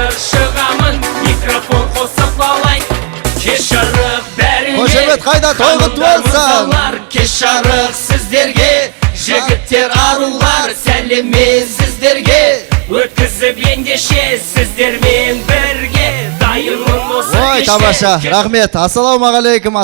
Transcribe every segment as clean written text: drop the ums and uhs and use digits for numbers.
Қазір шығамын, микрофон қосып алайын. Кеш жарық бәріңе, Қошемет қайда тойғыт болсын. Кеш жарық сіздерге, жігіттер арулар сәлеме сіздерге. Өткізіп ендеше сіздермен бірге, дайынмын осы Ой, кешке. тамаша, рахмет. Ассалаумағалейкум,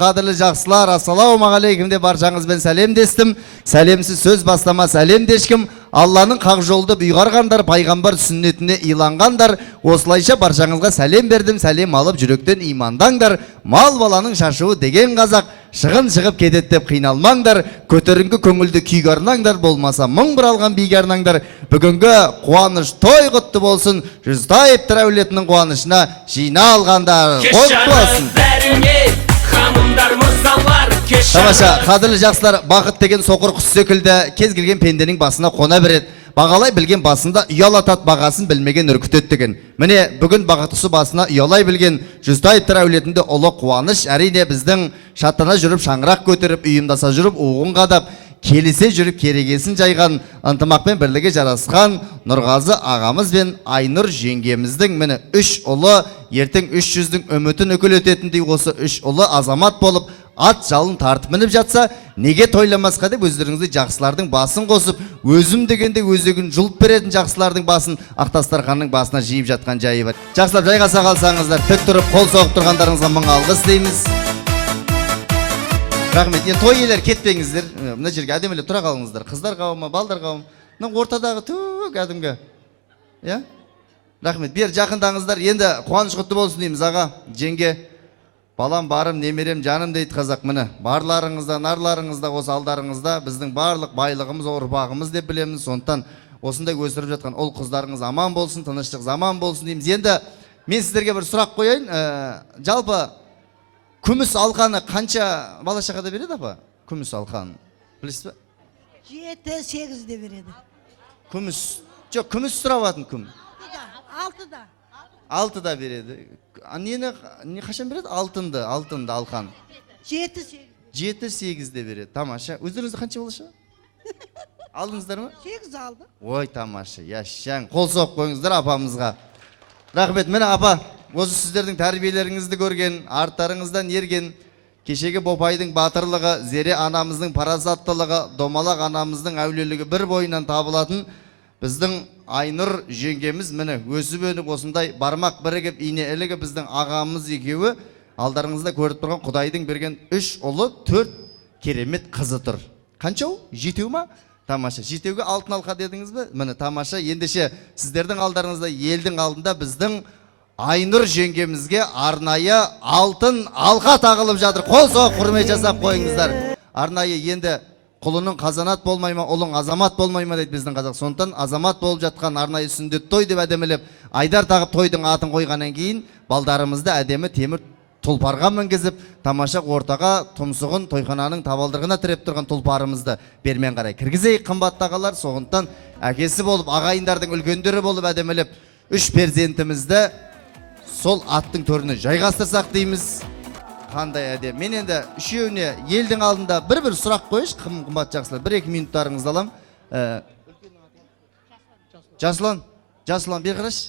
қадірлі жақсылар. Ассалаумағалейкум деп баршаңызбен сәлемдестім. Сәлемсіз сөз бастамас әлемдешкім. Алланың қақ жолды бұйғарғандар, пайғамбар сүннетіне иланғандар. Осылайша баршаңызға сәлем бердім, сәлем алып жүректен имандаңдар. Мал баланың шашуы деген қазақ, шығын шығып кетет деп қиналмаңдар. Көтеріңкі көңілді күйге арнаңдар, болмаса мың бір алған биге арнаңдар. Бүгінгі қуаныш той құтты болсын, Жүзтаевтар әулетінің қуанышына жиналғандар. Құтты болсын. Ханымдар, мырзалар, кеш Тамаша, қадірлі жақсылар, бақыт деген соқыр құс секілді кез келген пенденің басына қона береді. Бағалай білген басында ұялатат, бағасын білмеген үркітет деген. Міне, бүгін бақыттысы басына ұялай білген Жүзтаевтар әулетінде ұлы қуаныш, әрине біздің шаттана жүріп шаңырақ көтеріп, үйімдаса жүріп уғын қадап, келісе жүріп керегесін жайған, ынтымақпен бірліге жарасқан Нұрғазы ағамыз бен Айнұр жеңгеміздің міне 3 ұлы, ертең 300-дің үмітін өкіл өтетіндей осы 3 ұлы азамат болып, ат жалын тартып мініп жатса, неге тойламасқа деп өздеріңізді жақсылардың басын қосып, өзім дегенде өзегін жұлып беретін жақсылардың басын Ақтастарханның басына жиып жатқан жайы бар. Жақсылап жайғаса қалсаңыздар, тік тұрып қол соғып тұрғандарыңызға мың алғыс дейміз. Рахмет. Енді той иелері кетпеңіздер. Мына жерге әдемілеп тұра қалыңыздар. Қыздар қауымы, балдар қауым. Мына ортадағы түк әдімгі. Я? Рахмет. Бер жақындаңыздар. Енді қуаныш құтты болсын дейміз, аға, жеңге. Балам, барым, немерем, жаным дейді қазақ. Міне, барларыңызда, нарларыңызда, осы алдарыңызда біздің барлық байлығымыз, ұрпағымыз деп білеміз. Сондықтан осындай өсіріп жатқан ұл қыздарыңыз аман болсын, тыныштық заман болсын дейміз. Енді мен сіздерге бір сұрақ қояйын. Жалпы күміс алқаны қанша бала шағада береді, апа? Күміс алқаны. Білесіз бе? 7-8-де береді. Күміс. Жоқ, күміс сұрап кім? 6-да. 6-да береді. Не қашан береді? Алтынды алқан. 7-8-де береді. Тамаша. Өздеріңізді қанша бала шаға? Алдыңыздар ма? 8 алды. Ой, тамаша. Яшаң. Қол соғып қойыңыздар апамызға. Рахмет. Міне апа, осы сіздердің тәрбиелеріңізді көрген, арттарыңыздан ерген, кешегі Бопайдың батырлығы, Зере анамыздың парасаттылығы, Домалақ анамыздың әулелігі бір бойынан табылатын біздің Айнұр жеңгеміз міне өсіп өніп осындай бармақ бірігіп ине ілігі біздің ағамыз екеуі алдарыңызда көріп тұрған Құдайдың берген 3 ұлы 4 керемет қызы тұр. Қанша ол? 7 ма? Тамаша. 7-ге алтын алқа дедіңіз бе? Міне тамаша. Ендеше сіздердің алдарыңызда елдің алдында біздің Айнұр жеңгемізге арнайы алтын алқа тағылып жатыр. Қол соғып құрмет жасап қойыңыздар. Арнайы енді құлының қазанат болмай ма, ұлың азамат болмай ма дейді біздің қазақ. Сондықтан азамат болып жатқан арнайы сүндет той деп әдемілеп, айдар тағып тойдың атын қойғаннан кейін балдарымызды әдемі темір тұлпарға мінгізіп, тамаша ортаға тұмсығын тойхананың табалдырығына тіреп тұрған тұлпарымызды бермен қарай кіргізейік, қымбатты ағалар. Соғынтан әкесі болып, ағайындардың үлкендері болып әдемілеп 3 перзентімізді сол аттың төріне жайғастырсақ дейміз. Қандай әдем. Мен енді үшеуіне елдің алдында бір сұрақ қойыш, қымбат жақсылар. 1-2 минуттарыңызды алам. Жасұлан, бер қараш.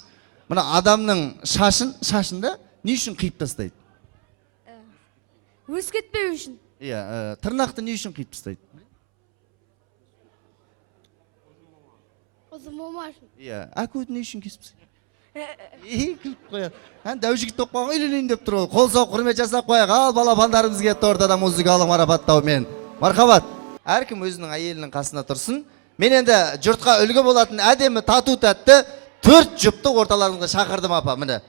Мына адамның шашында не үшін қиып тастайды? Өсіп кетпеу үшін. Иә, тырнақты не үшін қиып тастайды? Ұзын болмау үшін. Иә, әкөді не үшін кесіп тастайды? Күліп қояды. Дәу жігіт тоқ қойған үйленейін деп тұр. Қол соғып құрмет жасап қояйық. Ал балапандарымыз кетті ортада музыкалық марапаттаумен. Мархабат. Әркім өзінің әйелінің қасына тұрсын. Мен енді жұртқа үлгі болатын әдемі тату тәтті 4 жұпты орталарыңызға шақырдым, апа. Міне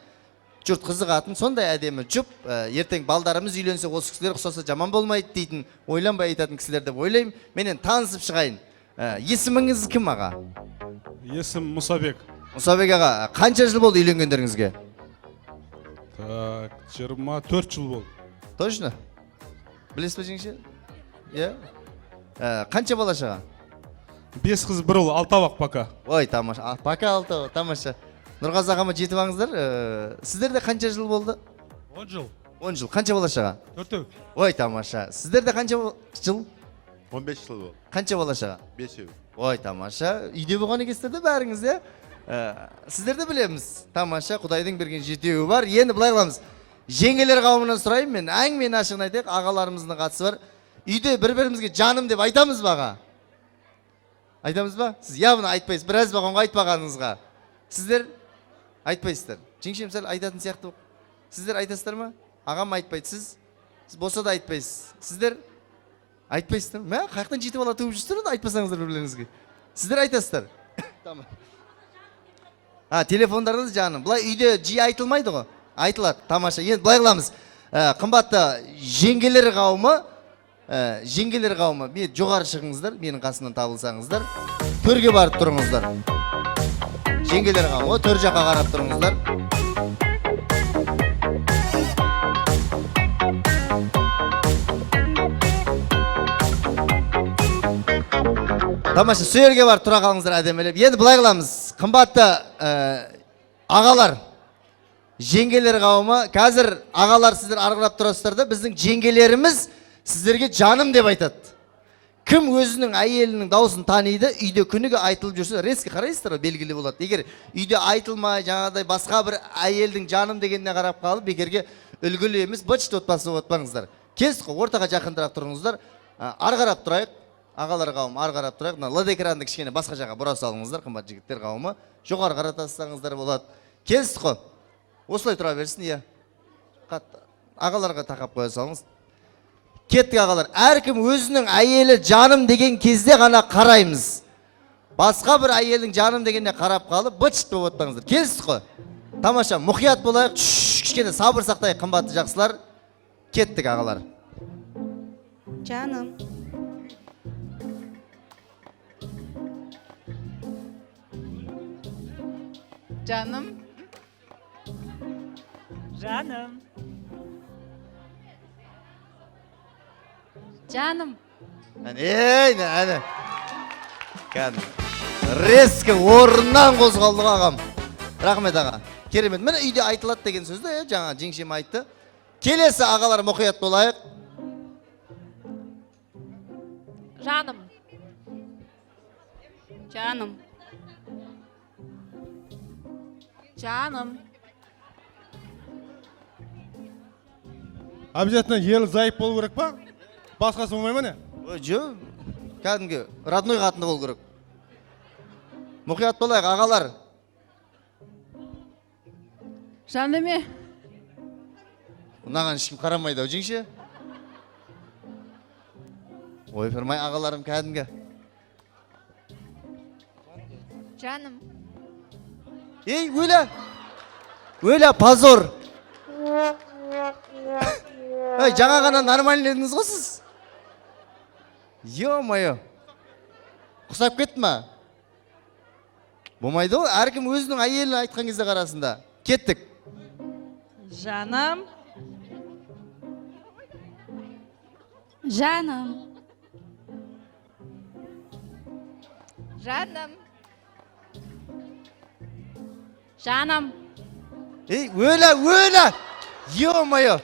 жұрт қызығатын сондай әдемі жұп. Ертең балдарымыз үйленсе осы кісілер ұқсаса жаман болмайды дейтін, ойланбай айтатын кісілер деп ойлаймын. Менен танысып шығайын. Есіміңіз кім, аға? Есім Мұсабек. Мұсабек аға, қанша жыл болды үйленгендеріңізге? 24 жыл болды. Точно? Білесіз бе жеңше? Иә? Қанша бала шаға? 5 қыз, 1 ұл, 6 табақ пока. Ой, тамаша. Пока 6 табақ, тамаша. Нұрғазы ағама жетіп аңыздар. Сіздерде қанша жыл болды? 10 жыл. 10 жыл. Қанша бала шаға? 4. Ой, тамаша. Сіздерде қанша жыл? 15 жыл болды. Қанша бала шаға? 5. Ой, тамаша. Үйде болған екенсіздер де бәріңіз, иә? Сіздер де білеміз. Тамаша, Құдайдың берген жетеуі бар. Енді былай қыламыз. Жеңгелер қауымынан сұрайын мен. Әңгімен ашығын айтайық, ағаларымыздың қатысы бар. Үйде бір-бірімізге жаным деп айтамыз ба аға? Айтамыз ба? Сіз явно айтпайсыз. Біраз бағанға айтпағаныңызға. Сіздер айтпайсыздар. Жеңше мысалы айтатын сияқты. Сіздер айтасыздар ма? Ағам айтпайды. Сіз болса да айтпайсыз. Сіздер айтпайсыздар. Мә, қаяқтан жетіп ала туып жүрсіздер, айтпасаңыздар бірлеріңізге. Сіздер айтасыздар. Тамам. Телефондарыңыз жаным. Бұлай үйде жиі айтылмайды ғой. Айтылады. Тамаша. Енді былай қыламыз. Қымбатты жеңгелер қауымы, мен жоғары шығыңыздар, менің қасымнан табылсаңыздар, төрге барып тұрыңыздар. Жеңгелер қауымы, төр жаққа қарап тұрыңыздар. Тамаша, сөйерге барып тұра қалыңыздар әдемелеп. Енді былай қыламыз. Қымбатты ағалар, жеңгелер қауымы, қазір ағалар сіздер арғырап тұрасыздар да, біздің жеңгелеріміз сіздерге жаным деп айтады. Кім өзінің әйелінің даусын таниды, үйде күніге айтылып жүрсе, резко қарайсыздар, белгілі болады. Егер үйде айтылмай, жаңағыдай басқа бір әйелдің жаным дегеніне қарап қалып, бекерге үлгілі емес, быт-шыт отбасы отпаңыздар. Келсіз ғой, ортаға жақындырақ тұрыңыздар, арғарап тұрайық. Ағалар қауым, арғарап тұрайық. Лад экранды кішкене басқа жаққа бұра салыңыздар, қымбат жігіттер қауымы. Жоғары қаратасаңыздар болады. Келсіз ғой. Осылай тұра берсін, иә. Ағаларға тақап қоя салыңыз. Кеттік ағалар. Әркім өзінің әйелі жаным деген кезде ғана қараймыз. Басқа бір әйелдің жаным дегеніне қарап қалып, быт-шыт болып отпаңыздар. Келсіз ғой. Тамаша, мұқият болайық. Кішкене сабыр сақтайық, қымбатты жақсылар. Кеттік ағалар. Жаным. Canım. Canım. Canım. Әне. Резкі орыннан қозғалдық ағам. Рахмет аға. Керемет. Міне үйде айтылады деген сөзді, жаңа жеңшем айтты. Келесі ағалар мұқият болайық. Жаным. Жаным. Canım. Обязательно ел зайып болу керек па? Басқасы болмай ма не? Жо, кәдімгі родной қатыны болу керек. Мұқият болайық ағалар. Жаныме. Ұнаған ешкім қарамайды, жеңше. Ойпырмай ағаларым кәдімгі. Canım. Ей, өлі, позор. Жаңа ғана нормальный едіңіз ғой сіз. Ё-моё. Құсап кетті ма? Болмайды ғой, әркім өзінің әйелін айтқан кезде қарасында. Кеттік. Жаным. Жаным. Жаным. Жаным. Ей, өлі. Ё-моё.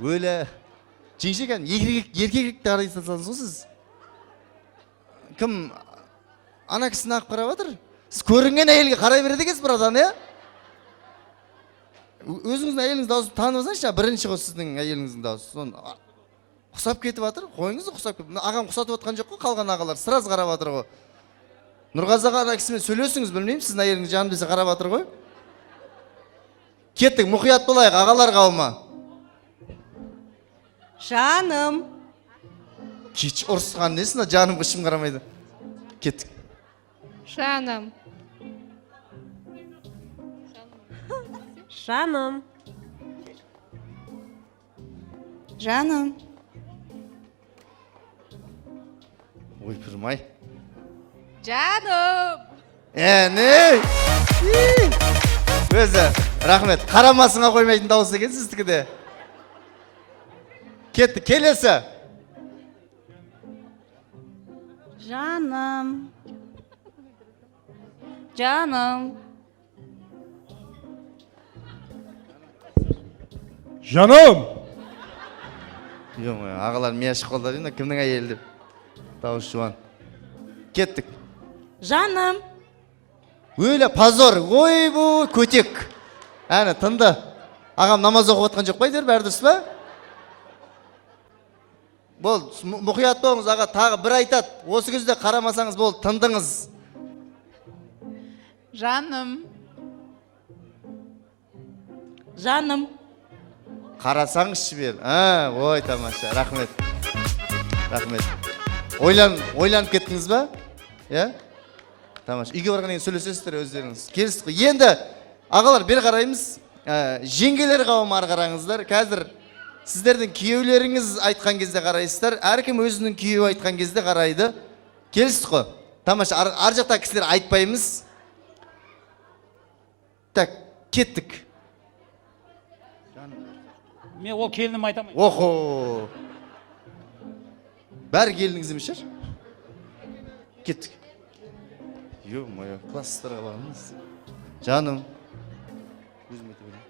Өлі. Жеңше кән, еркекті арайса салыңыз ғой сіз. Кім ана кісіні ақ қарап отыр? Сіз көрінген әйелге қарай береді екенсіз бір адам, е? Өзіңіздің әйеліңіз дауысын танып алсаңызшы, бірінші ғой сіздің әйеліңіздің дауысы. Құсап кетіп жатыр, қойыңызды құсап кетіп. Ағам құсатып отқан жоқ қой, қалған ағалар сыраз қарап жатыр ғой. Нұрғазы аға ана кісімен сөйлесіңіз, білмеймін, сіздің әйеліңіз жаным десе қарап жатыр ғой. Кеттік, мұқият болайық, ағалар қауымы. Жаным. Кеш ұрысқан несін, жаным қышым қарамайды. Кеттік. Жаным. Жаным. Жаным. Ойпырмай. Canım. Не? Өзі, рахмет. Қарамасыңа қоймайтын дауыс екен сіздікі де. Кетті, келесі. Жаным. Жаным. Жаным! Ағалар мия шық қолдар енді, кімнің әйелі деп. Дауыс жуан. Кеттік. Жаным. Öyle позор. Ой bu көтек. Әне тынды. Ағам намаз оқып отқан жоқ па әйтеуір бәрі дұрыс па? Бол, мұқият болыңыз аға, тағы бір айтады. Осы кезде қарамасаңыз бол, тындыңыз. Жаным. Жаным. Қарасаңыз жібер. Ой, тамаша. Рахмет. Рахмет. Ойланып кеттіңіз ба? Иә? Тамаша. Үйге барған кейін сөйлесесіздер өздеріңіз. Келістік қой. Енді ағалар бері қараймыз. Жеңгелер қауымы ары қараңыздар. Қазір сіздердің күйеулеріңіз айтқан кезде қарайсыздар. Әркім өзінің күйеуі айтқан кезде қарайды. Келістік қой. Тамаша. Ар жақта кісілер айтпаймыз. Так, кеттік. Мен ол келінім айтамын. Охо. Бәрі келініңіз емес шығар? Кеттік. Ё-моё, класстарға барыңыз. Жаным. Өзім айта берейін.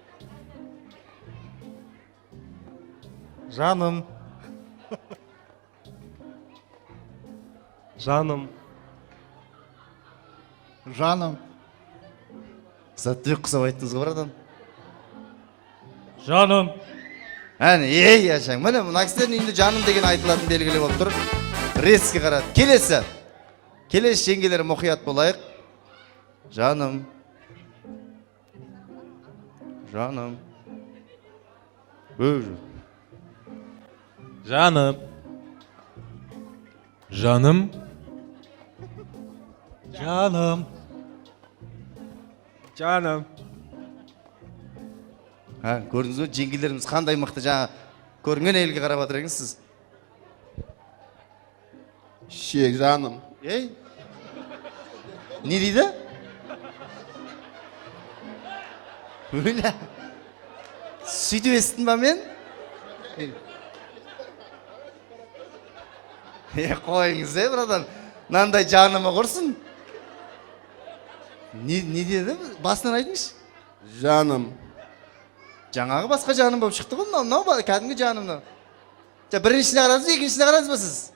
Жаным. Жаным. Жаным. Сәттілік құсап айттыңыз ғой, братан. Жаным. Әне, яшаң. Міне, мына кісілердің үйінде жаным деген айтылатын белгілі болып тұр. Резкі қарады. Келесі. Келесі жеңгелері мұқият болайық. Жаным. Жаным. Жаным. Жаным. Жаным. Жаным. Көрдіңіз бе, жеңгелеріміз қандай мықты, жаңа көрінген әйелге қарап жатыр екенсіз сіз. Шек жаным. Ей? Не дейді? Өлі. Сөйтіп естін ба мен? Қойыңыз, братан. Нандай жанымы құрсын. Не деді? Басынан айтыңыз? Жаным. Жаңағы басқа жаным болып шықты ғой, мынау кәдімгі жанымны. Біріншісіне қарадыңыз, екіншісіне қарадыңыз ба сіз?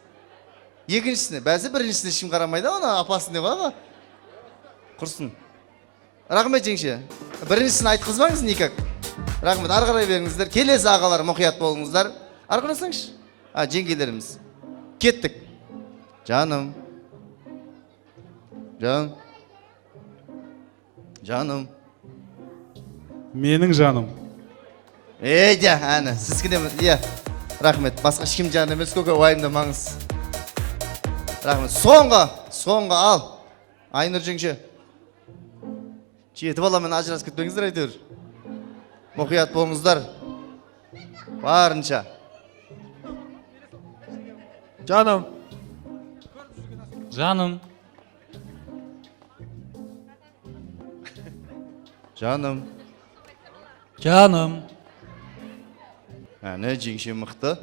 Екіншісіне, бәлсе біріншісіне ешкім қарамайды, оны апасына ғой. Құрсын. Рахмет жеңше. Біріншісін айтқызбаңыз никак. Рахмет, ары қарай беріңіздер. Келесі ағалар мұқият болыңыздар. Ары қарасаңыз. Жеңгелеріміз. Кеттік. Жаным. Жаным. Менің жаным. Де, әні, сіз кедеміз, рахмет, басқа ешкім жаны емес, көке уайымдамаңыз. Рахмет, соңғы ал. Айнұр жеңше. Жеті баламен ажырасып кетпеңіздер әйтеуір. Мұқият болыңыздар. Барынша. Жаным. Жаным. Жаным. Жаным. Әне, жеңше мықты.